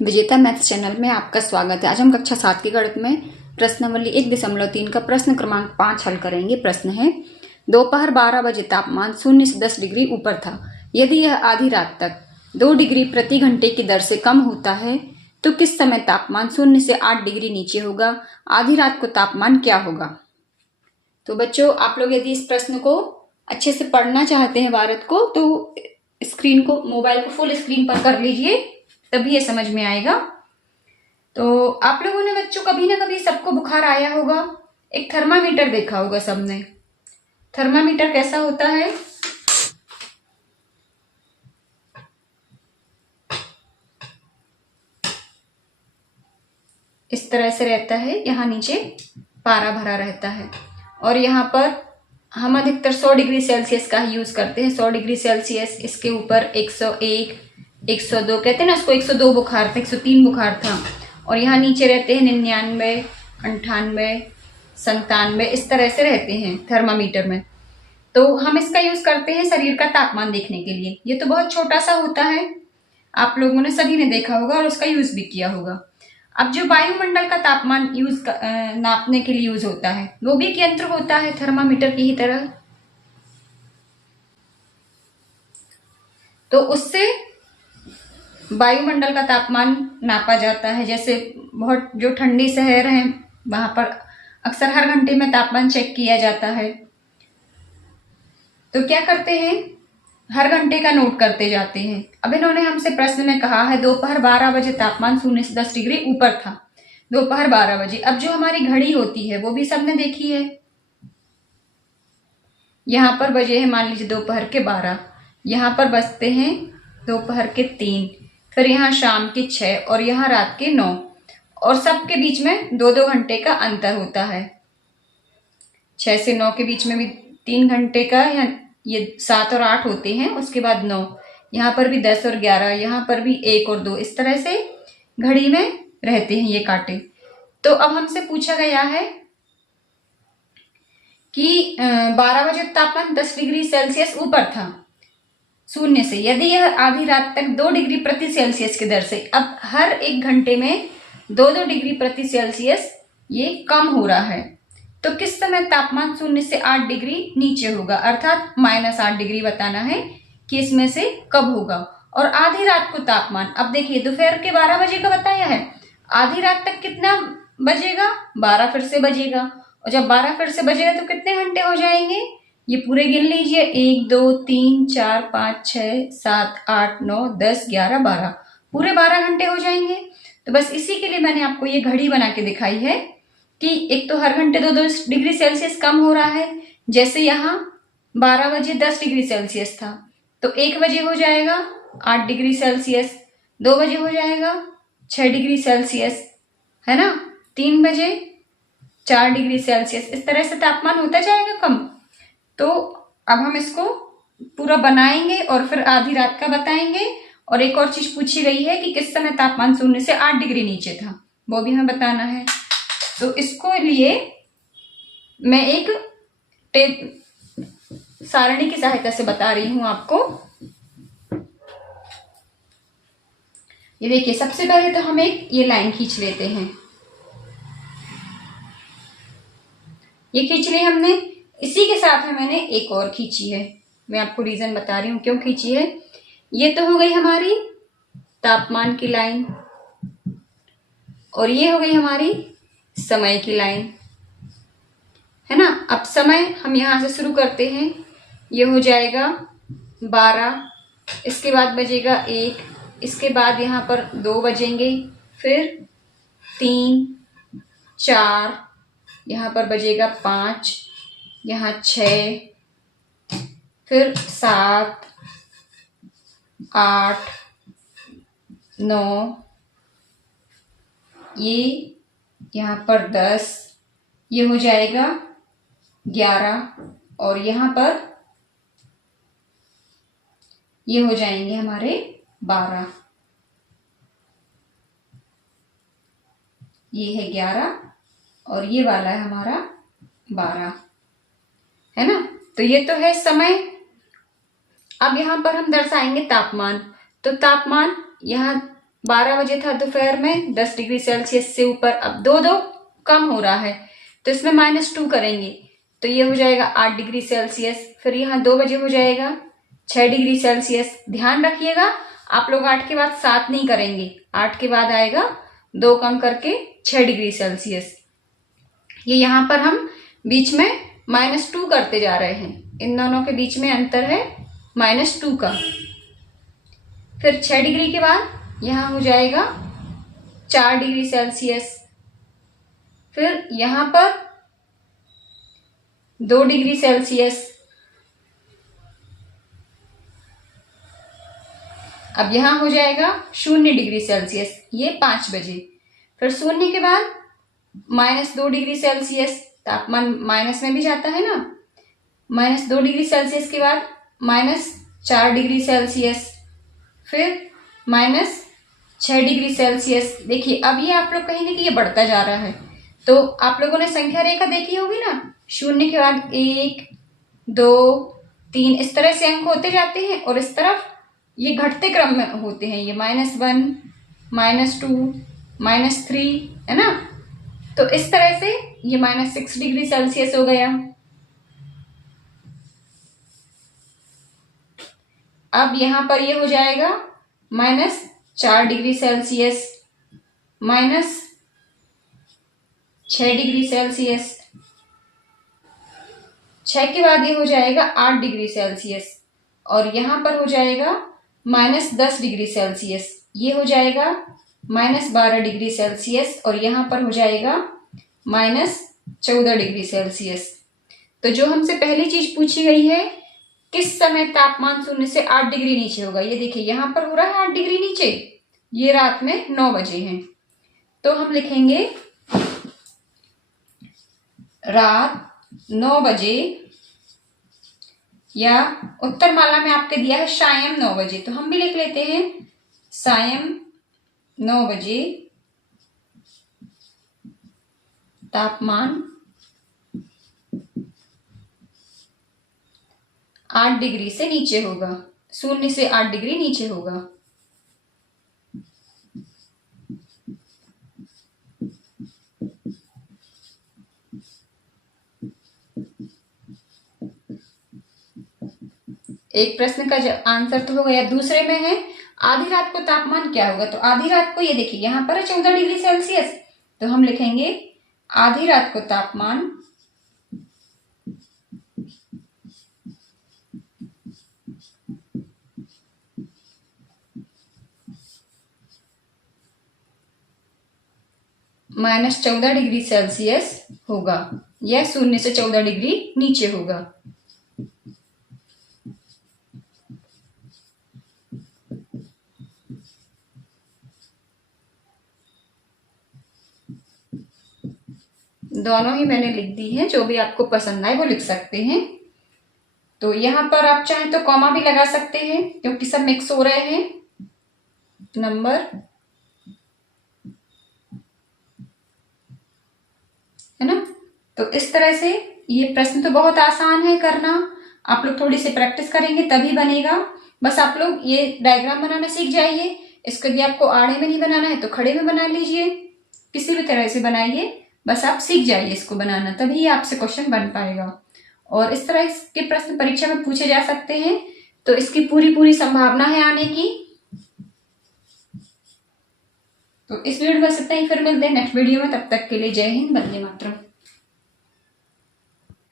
विजेता maths channel में आपका स्वागत है। आज हम कक्षा 7 की गणित में प्रश्नावली 1.3 का प्रश्न क्रमांक 5 हल करेंगे। प्रश्न है, दोपहर 12 बजे तापमान 0 से 10 डिग्री ऊपर था। यदि यह आधी रात तक 2 डिग्री प्रति घंटे की दर से कम होता है तो किस समय तापमान 0 से 8 डिग्री नीचे होगा? आधी रात को तापमान क्या होगा? तो बच्चों, आप लोग यदि इस प्रश्न को अच्छे से पढ़ना चाहते हैं भारत को, तो स्क्रीन को, मोबाइल को फुल स्क्रीन पर कर लीजिए, तभी ये समझ में आएगा। तो आप लोगों ने बच्चों कभी ना कभी सबको बुखार आया होगा, एक थर्मामीटर देखा होगा सबने। थर्मामीटर कैसा होता है? इस तरह से रहता है, यहाँ नीचे पारा भरा रहता है और यहाँ पर हम अधिकतर 100 डिग्री सेल्सियस का ही यूज करते हैं। 100 डिग्री सेल्सियस, इसके ऊपर 101, 102 कहते हैं ना, उसको 102 बुखार था, 103 बुखार था। और यहाँ नीचे रहते हैं 99, 98, 97, इस तरह से रहते हैं थर्मामीटर में। तो हम इसका यूज करते हैं शरीर का तापमान देखने के लिए। ये तो बहुत छोटा सा होता है, आप लोगों ने सभी ने देखा होगा और उसका यूज भी किया होगा। अब जो वायुमंडल का तापमान नापने के लिए यूज होता है, वो भी एक यंत्र होता है थर्मामीटर की ही तरह। तो उससे वायुमंडल का तापमान नापा जाता है। जैसे बहुत जो ठंडी शहर है, वहां पर अक्सर हर घंटे में तापमान चेक किया जाता है। तो क्या करते हैं, हर घंटे का नोट करते जाते हैं। अब इन्होंने हमसे प्रश्न में कहा है दोपहर 12 बजे तापमान 0 से 10 डिग्री ऊपर था। दोपहर 12 बजे। अब जो हमारी घड़ी होती है वो भी सबने देखी है। यहाँ पर बजे हैं मान लीजिए दोपहर के 12, यहाँ पर बजते हैं दोपहर के 3, फिर यहाँ शाम के 6 और यहाँ रात के 9, और सबके बीच में 2-2 घंटे का अंतर होता है। 6 से 9 के बीच में भी 3 घंटे का, या ये 7 और 8 होते हैं, उसके बाद 9, यहाँ पर भी 10 और 11, यहाँ पर भी 1 और 2, इस तरह से घड़ी में रहते हैं ये कांटे। तो अब हमसे पूछा गया है कि 12 बजे तापमान 10 डिग्री सेल्सियस ऊपर था 0 से। यदि यह आधी रात तक 2 डिग्री प्रति सेल्सियस की दर से, अब हर 1 घंटे में 2-2 डिग्री प्रति सेल्सियस ये कम हो रहा है, तो किस समय तापमान 0 से 8 डिग्री नीचे होगा? अर्थात -8 डिग्री बताना है कि इसमें से कब होगा। और आधी रात को तापमान, अब देखिए दोपहर के 12 बजे का बताया है, आधी रात तक कितना बजेगा? 12 फिर से बजेगा, और जब 12 फिर से बजेगा तो कितने घंटे हो जाएंगे? ये पूरे गिन लीजिए, 1, 2, 3, 4, 5, 6, 7, 8, 9, 10, 11, 12, पूरे 12 घंटे हो जाएंगे। तो बस इसी के लिए मैंने आपको ये घड़ी बना के दिखाई है कि एक तो हर घंटे 2-2 डिग्री सेल्सियस कम हो रहा है। जैसे यहाँ 12 बजे 10 डिग्री सेल्सियस था, तो 1 बजे हो जाएगा 8 डिग्री सेल्सियस, 2 बजे हो जाएगा 6 डिग्री सेल्सियस, है ना, 3 बजे 4 डिग्री सेल्सियस, इस तरह से तापमान होता जाएगा कम। तो अब हम इसको पूरा बनाएंगे और फिर आधी रात का बताएंगे। और एक और चीज पूछी गई है कि किस समय तापमान 0 से 8 डिग्री नीचे था, वो भी हमें बताना है। तो इसको लिए मैं एक टेप सारणी की सहायता से बता रही हूं आपको। ये देखिए, सबसे पहले तो हम एक ये लाइन खींच लेते हैं। ये खींच ली हमने, इसी के साथ में मैंने एक और खींची है। मैं आपको रीजन बता रही हूं क्यों खींची है। ये तो हो गई हमारी तापमान की लाइन, और ये हो गई हमारी समय की लाइन, है ना। अब समय हम यहां से शुरू करते हैं, ये हो जाएगा 12, इसके बाद बजेगा 1, इसके बाद यहाँ पर 2 बजेंगे, फिर 3, 4, यहाँ पर बजेगा 5, यहाँ 6, फिर 7, 8, 9, ये यहाँ पर 10, ये हो जाएगा 11, और यहाँ पर ये हो जाएंगे हमारे 12। ये है 11 और ये वाला है हमारा 12, है ना। तो ये तो है समय। अब यहाँ पर हम दर्शाएंगे तापमान। तो तापमान यहाँ 12 बजे था दोपहर में 10 डिग्री सेल्सियस से ऊपर, अब 2 कम हो रहा है तो इसमें -2 करेंगे तो ये हो जाएगा 8 डिग्री सेल्सियस। फिर यहाँ 2 बजे हो जाएगा 6 डिग्री सेल्सियस। ध्यान रखिएगा आप लोग 8 के बाद 7 नहीं करेंगे, 8 के बाद आएगा 2 कम करके 6 डिग्री सेल्सियस। ये यहाँ पर हम बीच में -2 करते जा रहे हैं, इन दोनों के बीच में अंतर है -2 का। फिर 6 डिग्री के बाद यहाँ हो जाएगा 4 डिग्री सेल्सियस। फिर यहाँ पर 2 डिग्री सेल्सियस। अब यहाँ हो जाएगा 0 डिग्री सेल्सियस, ये 5 बजे। फिर 0 के बाद -2 डिग्री सेल्सियस, तापमान माइनस में भी जाता है ना। -2 डिग्री सेल्सियस के बाद -4 डिग्री सेल्सियस, फिर -6 डिग्री सेल्सियस। देखिए अब ये आप लोग कहेंगे कि ये बढ़ता जा रहा है, तो आप लोगों ने संख्या रेखा देखी होगी ना, 0 के बाद 1 2 3 इस तरह से अंक होते जाते हैं और इस तरफ ये घटते क्रम में होते हैं, ये -1 -2 -3 है ना। तो इस तरह से ये -6 डिग्री सेल्सियस हो गया। अब यहां पर ये हो जाएगा -4 डिग्री सेल्सियस, -6 डिग्री सेल्सियस। 6 के बाद ये हो जाएगा 8 डिग्री सेल्सियस और यहां पर हो जाएगा -10 डिग्री सेल्सियस। ये हो जाएगा -12 डिग्री सेल्सियस और यहाँ पर हो जाएगा -14 डिग्री सेल्सियस। तो जो हमसे पहली चीज पूछी गई है, किस समय तापमान 0 से 8 डिग्री नीचे होगा, ये देखिए यहाँ पर हो रहा है 8 डिग्री नीचे, ये रात में 9 बजे है। तो हम लिखेंगे रात 9 बजे, या उत्तर माला में आपके दिया है सायं 9 बजे, तो हम भी लिख लेते हैं सायं 9 बजे तापमान 8 डिग्री से नीचे होगा, 0 से 8 डिग्री नीचे होगा। एक प्रश्न का आंसर तो हो गया। दूसरे में है आधी रात को तापमान क्या होगा, तो आधी रात को ये देखिए यहाँ पर है 14 डिग्री सेल्सियस, तो हम लिखेंगे आधी रात को तापमान -14 डिग्री सेल्सियस होगा, यह 0 से 14 डिग्री नीचे होगा। दोनों ही मैंने लिख दी है, जो भी आपको पसंद आए वो लिख सकते हैं। तो यहाँ पर आप चाहें तो कॉमा भी लगा सकते हैं क्योंकि सब मिक्स हो रहे हैं नंबर, है ना। तो इस तरह से ये प्रश्न तो बहुत आसान है करना, आप लोग थोड़ी सी प्रैक्टिस करेंगे तभी बनेगा। बस आप लोग ये डायग्राम बनाना सीख जाइए। इसको यदि आपको आड़े में नहीं बनाना है तो खड़े में बना लीजिए, किसी भी तरह से बनाइए, बस आप सीख जाइए इसको बनाना, तभी आपसे क्वेश्चन बन पाएगा। और इस तरह के प्रश्न परीक्षा में पूछे जा सकते हैं, तो इसकी पूरी संभावना है आने की। तो इस वीडियो में बस इतना ही, फिर मिलते हैं नेक्स्ट वीडियो में, तब तक के लिए जय हिंद, वंदे मातरम।